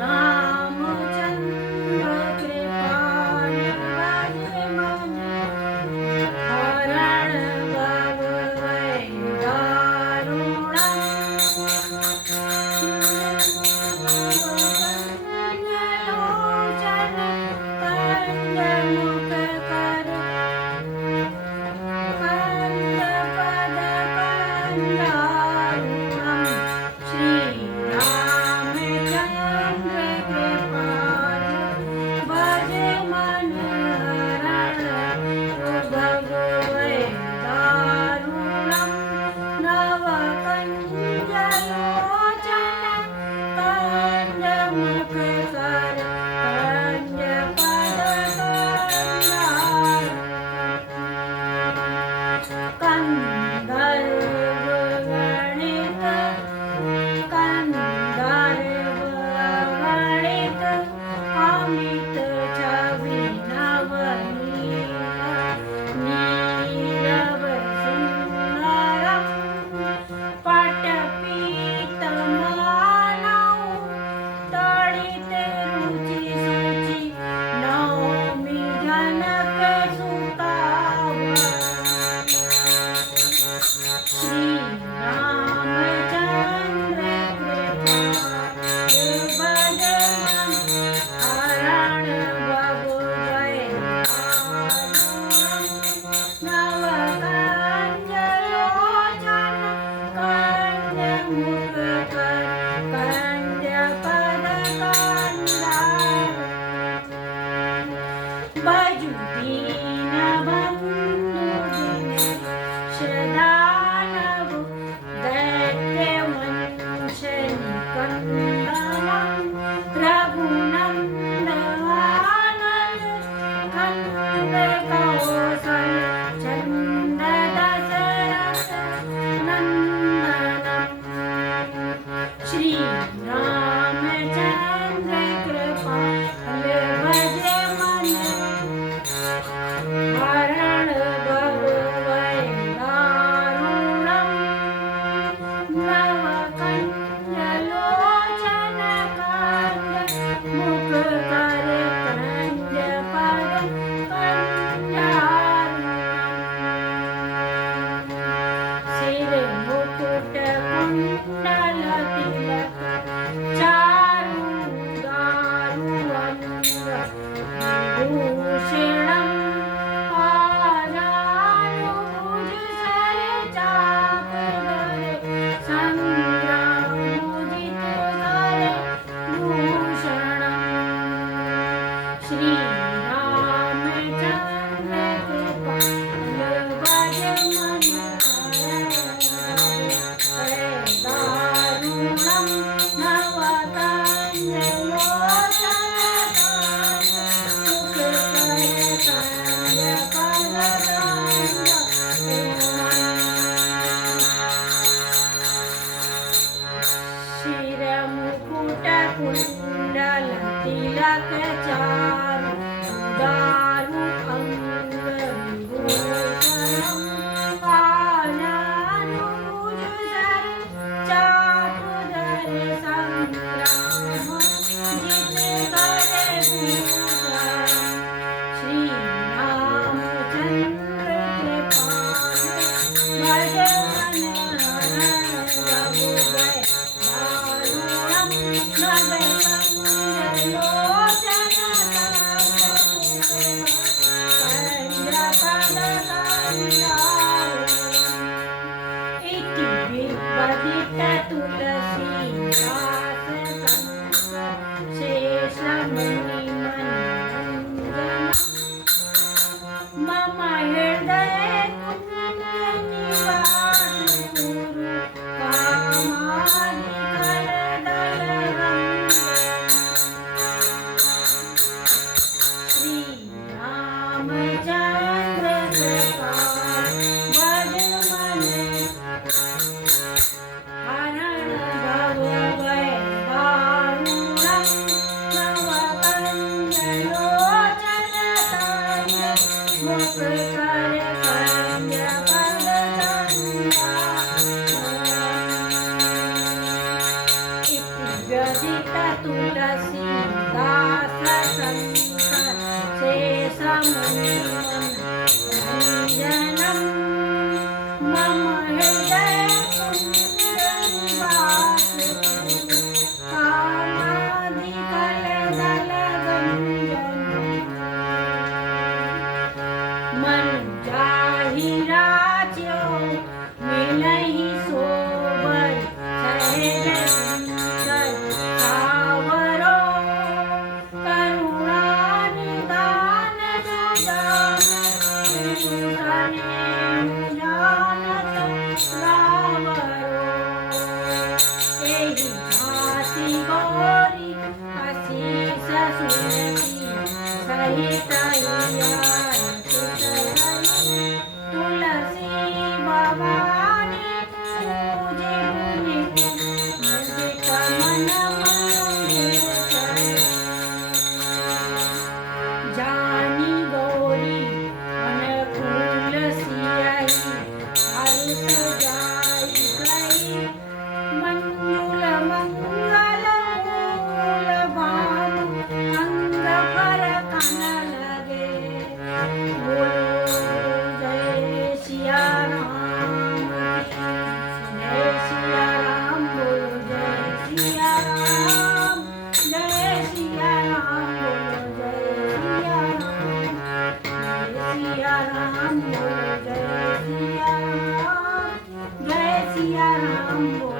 रामचंद्र कृपाल भजे मन हरण भव वै लोचन कंद मुख कर कंद पद कंदारुणम श्री रामचंद्र कृपाल भजे मन हरण भव वै दारुणम नव कंज लोचन कंद मुख कर कंज पद कंदारुणम गणित अमित छवि नवनीत नीरव सुंदरम पटपीत मानव तड़ित रुचि सुचि नौमि जनक सुतावर श्री रामचंद्र कृपाल भजे मन हरण भव वै नव कंज लोचन कंज मुख कर कंज पद कंदार बजु दीन बंधु दिन श्रद्धानव दैत्य वंश निकंदनम रघुनंदन कंद कौशल चंद दशरथ नंदनम श्री रामचंद्र कृपाल भजे मन हरण भव वै दारुणम नव कंज लोचन कंद मुख कर कंज पद कंजारुणम सिर मुकुट कुंडल तिलक चारु दारु अंग भूषणम आजानुभुज सर चाप धरे संग्रामोदित कर भूषणम श्री रामचंद्र कृपाल भजे मन दारुणम नव कंज लोचन मुख कर कंज पद शिर मुकुट कुंडल तिलक चारु दारु अंग विभूषणम आजानुभुज सर चाप धरे संग्राम जित करे भूषण श्री रामचंद्र कृपाल भजे मन हरण भव वै दारुणम नव तुलसीदास शंकर शेष मुनि रंजनम मम हृदय कुंदनिवास मन जाहि राज्यो मिलहि सोबर सहज सुंदर सावरो करुणा निदान सुदान जानत रावरो एहि भांति गौरी आशीष सुनती सहित तुलसी भवानी पूजे मुनि मुदित मन मंदिर जानी गौरी अनुकूल सियाई हर्ष जाई गई मंजुल मंगल मूल भाम अंग पर कन लगे बोलो जय सिया राम जय सिया राम बोलो जय सिया राम जय सिया राम बोलो जय सिया राम जय सिया राम बोलो जय सिया राम जय सिया राम बोलो